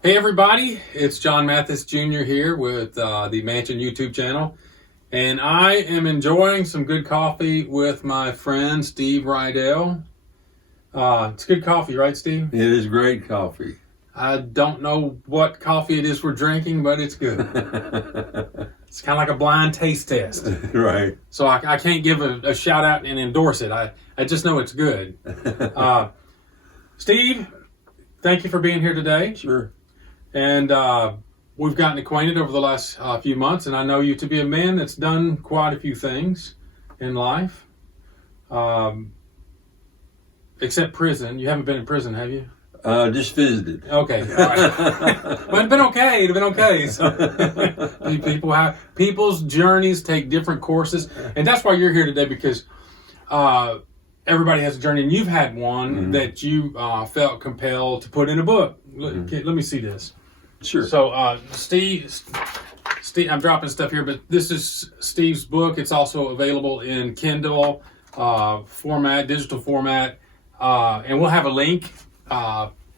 Hey everybody, it's John Mathis Jr. here with the Mansion YouTube channel, and I am enjoying some good coffee with my friend Steve Rydell. It's good coffee, right, Steve? It is great coffee. I don't know what coffee it is we're drinking, but it's good. It's kind of like a blind taste test. Right. So I can't give a shout out and endorse it. I just know it's good. Steve, thank you for being here today. Sure. And we've gotten acquainted over the last few months, and I know you to be a man that's done quite a few things in life. Except prison. You haven't been in prison, have you? Just visited. Okay. All right. Well, it'd been okay. It'd been okay. So, people's journeys take different courses, and that's why you're here today, because everybody has a journey, and you've had one that you felt compelled to put in a book. Let me see this. Sure. So, Steve, I'm dropping stuff here, but this is Steve's book. It's also available in Kindle format, digital format, and we'll have a link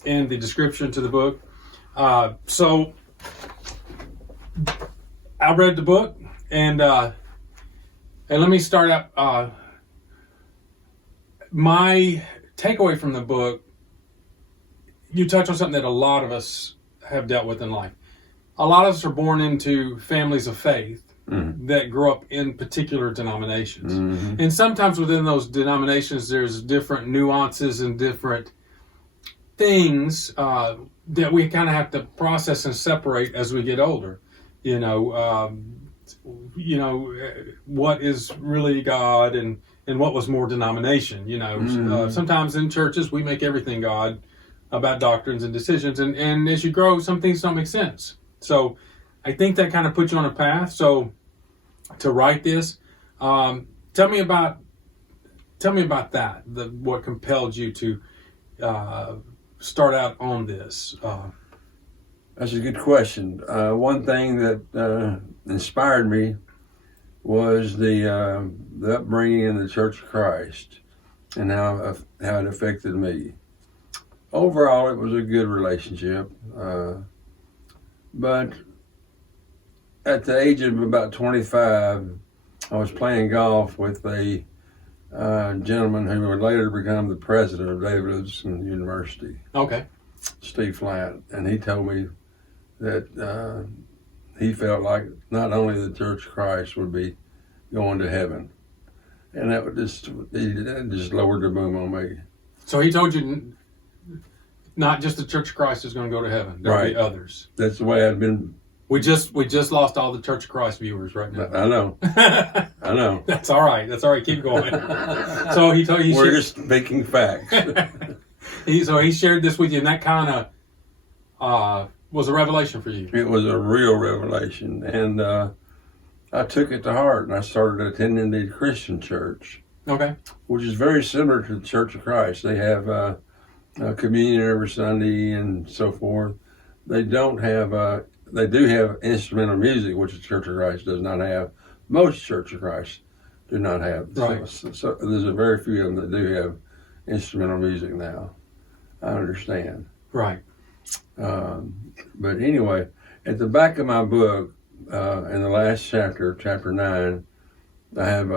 in the description to the book. So, I read the book, and let me start out. My takeaway from the book, you touch on something that a lot of us have dealt with in life. A lot of us are born into families of faith that grow up in particular denominations. And sometimes within those denominations, there's different nuances and different things that we kind of have to process and separate as we get older. What is really God and what was more denomination. Sometimes in churches we make everything God about doctrines and decisions, and as you grow, some things don't make sense. So I think that kind of puts you on a path. So to write this, tell me about that. What compelled you to start out on this? That's a good question. One thing that inspired me was the upbringing in the Church of Christ and how it affected me. Overall, it was a good relationship, but at the age of about 25, I was playing golf with a gentleman who would later become the president of Davidson University. Okay. Steve Flatt, and he told me that he felt like not only the Church of Christ would be going to heaven, and that just lowered the boom on me. So he told you not just the Church of Christ is going to go to heaven. There'll be others. That's the way I've been. We just lost all the Church of Christ viewers right now. I know. I know. That's all right. Keep going. So he told you. We're just speaking facts. He shared this with you, and that kind of was a revelation for you. It was a real revelation, and I took it to heart, and I started attending the Christian church. Okay. Which is very similar to the Church of Christ. They have communion every Sunday and so forth. They don't have. They do have instrumental music, which the Church of Christ does not have. Most Church of Christ do not have. Right. So there's a very few of them that do have instrumental music now. I understand. Right. But anyway, at the back of my book, in the last chapter, chapter 9, I have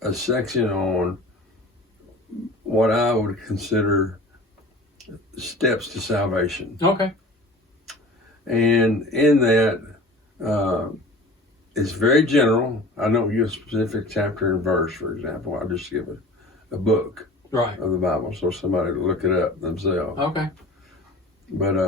a section on what I would consider steps to salvation. Okay. And in that, it's very general. I don't give a specific chapter and verse, for example. I just give a book of the Bible so somebody will look it up themselves. Okay. But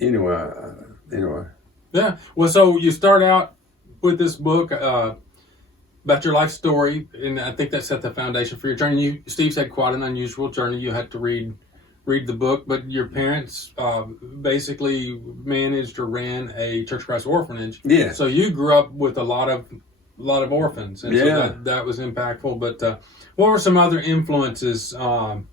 anyway. Yeah. Well, so you start out with this book about your life story, and I think that set the foundation for your journey. Steve's had quite an unusual journey. You had to read the book, but your parents basically managed or ran a Church of Christ orphanage. Yeah. So you grew up with a lot of orphans, and so that was impactful. But what were some other influences? You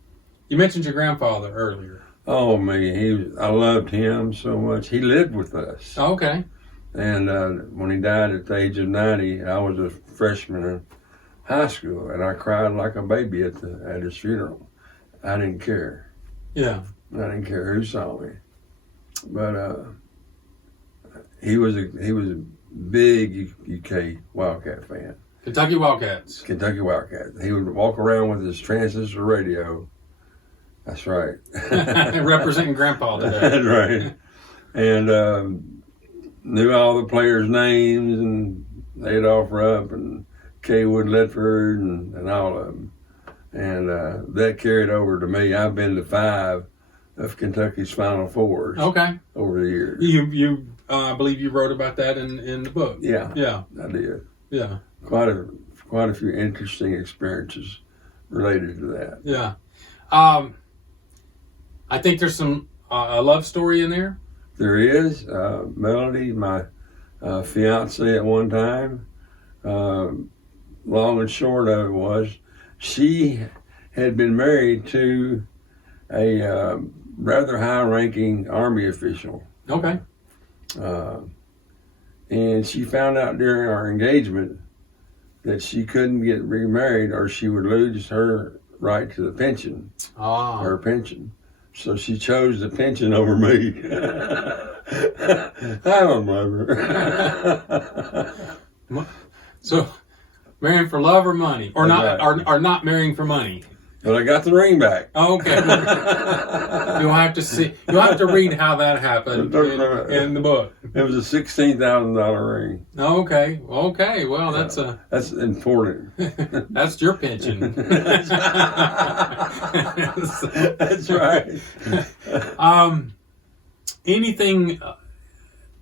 mentioned your grandfather earlier. Oh man, I loved him so much. He lived with us. Okay. And when he died at the age of 90, I was a freshman in high school, and I cried like a baby at his funeral. I didn't care. Yeah. I didn't care who saw me. But he was a big UK Wildcat fan. Kentucky Wildcats. Kentucky Wildcat. He would walk around with his transistor radio. That's right. Representing Grandpa today. That's right. And knew all the players' names and Adolph Rupp and Kaywood Ledford and all of them. And that carried over to me. I've been to 5 of Kentucky's Final Fours. Okay. Over the years. You I believe you wrote about that in the book. Yeah. Yeah. I did. Yeah. Quite a few interesting experiences related to that. Yeah. I think there's some a love story in there. There is. Melody, my fiance at one time, long and short of it was, she had been married to a rather high-ranking Army official. Okay. And she found out during our engagement that she couldn't get remarried or she would lose her right to the pension, her pension. So she chose the pension over me. I don't blame her. So, marrying for love or money, or not, right. or not marrying for money. But I got the ring back. Oh, okay. You'll have to see. You'll have to read how that happened in the book. It was a $16,000 ring. Okay. Okay. Well, that's important. That's your pension. That's right. Anything?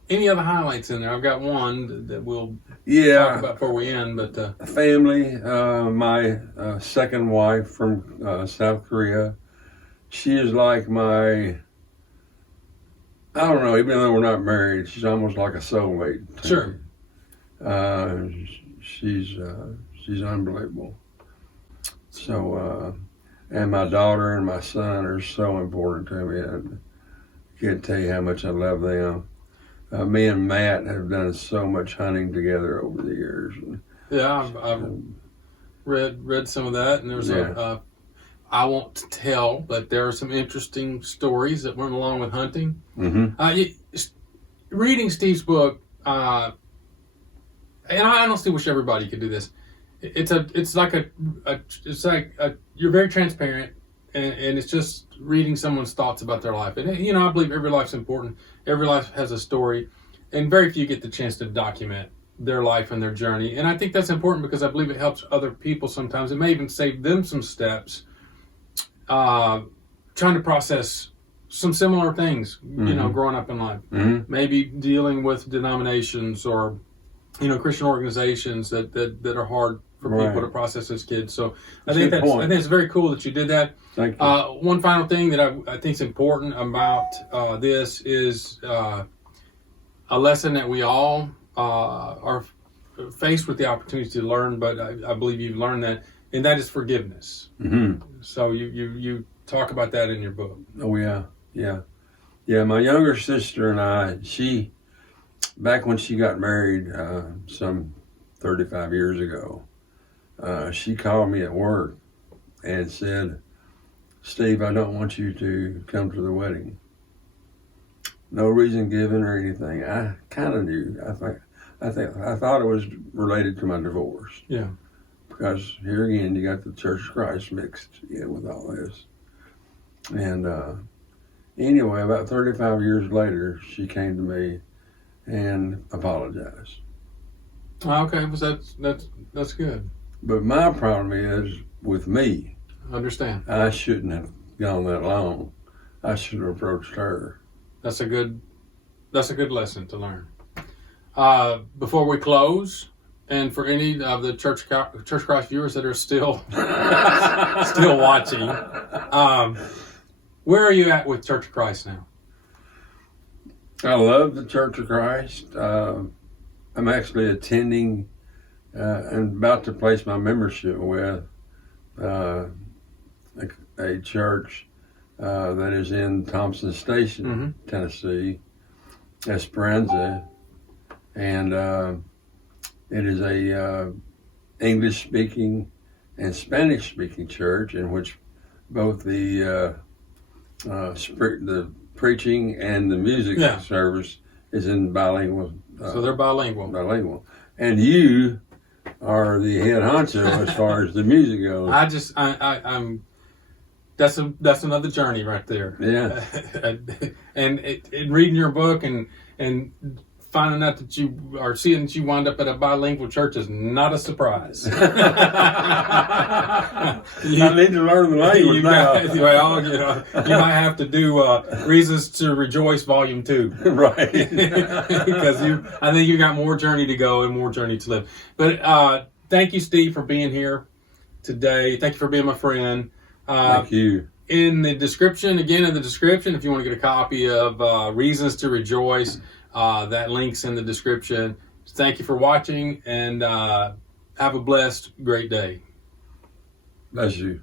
Any other highlights in there? I've got one that we'll talk about before we end. But family. My second wife from South Korea. She is like my. I don't know. Even though we're not married, she's almost like a soulmate. Sure. She's unbelievable. So, and my daughter and my son are so important to me. I can't tell you how much I love them. Me and Matt have done so much hunting together over the years. Yeah, I've read some of that, and there's I won't tell, but there are some interesting stories that went along with hunting. Mm-hmm. Reading Steve's book, and I honestly wish everybody could do this. It's like you're very transparent, and it's just reading someone's thoughts about their life. And I believe every life's important. Every life has a story, and very few get the chance to document their life and their journey. And I think that's important because I believe it helps other people sometimes. It may even save them some steps, trying to process some similar things, growing up in life. Mm-hmm. Maybe dealing with denominations or, Christian organizations that are hard for people to process as kids. So I think it's very cool that you did that. Thank you. One final thing that I think is important about this is a lesson that we all are faced with the opportunity to learn, but I believe you've learned that, and that is forgiveness. Mm-hmm. So you talk about that in your book. Oh yeah. My younger sister and I, back when she got married some 35 years ago, she called me at work and said, "Steve, I don't want you to come to the wedding." No reason given or anything. I kind of knew. I thought it was related to my divorce. Yeah. Because here again, you got the Church of Christ mixed in with all this. And anyway, about 35 years later, she came to me and apologized. Okay, that's good. But my problem is with me. I understand. I shouldn't have gone that long. I should have approached her. That's a good lesson to learn. Before we close, and for any of the Church Christ viewers that are still watching, where are you at with Church of Christ now? I love the Church of Christ. I'm actually attending and about to place my membership with a church that is in Thompson Station, mm-hmm. Tennessee, Esperanza, and it is a English-speaking and Spanish-speaking church in which both the the preaching and the music Yeah. service is in bilingual. So they're bilingual. Bilingual, and you are the head honcho as far as the music goes. I'm. That's another journey right there. Yeah. And reading your book and finding out that you are seeing that you wind up at a bilingual church is not a surprise. I need to learn the language now. You might have to do Reasons to Rejoice Volume 2. Right. Because I think you got more journey to go and more journey to live. But thank you, Steve, for being here today. Thank you for being my friend. Thank you. In the description, if you want to get a copy of Reasons to Rejoice, that link's in the description. Thank you for watching, and have a blessed, great day. Bless you.